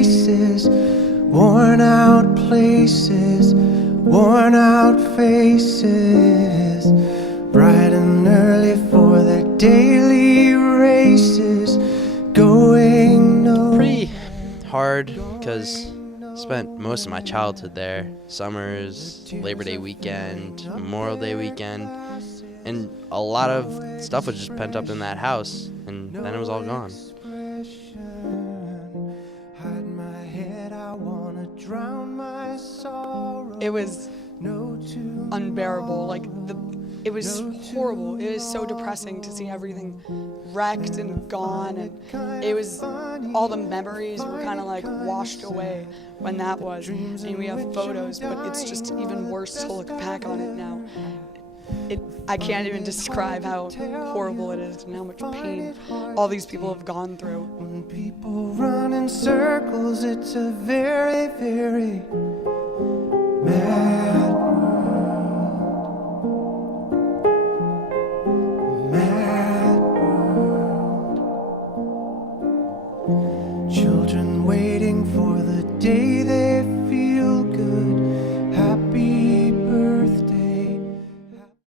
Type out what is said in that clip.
faces, worn out places, worn out faces, bright and early for their daily races, going no. Pretty hard because spent most of my childhood there. Summers, Labor Day weekend, Memorial Day weekend, and a lot of stuff was just pent up in that house, and then it was all gone. It was unbearable. It was horrible. It was so depressing to see everything wrecked and gone, and it was all the memories were kind of like washed away when that was. And we have photos, but it's just even worse to look back on it now. I can't even describe how horrible it is and how much pain all these people have gone through. When people run in circles, it's a very, very mad world. Mad world. Children waiting for the day they feel good.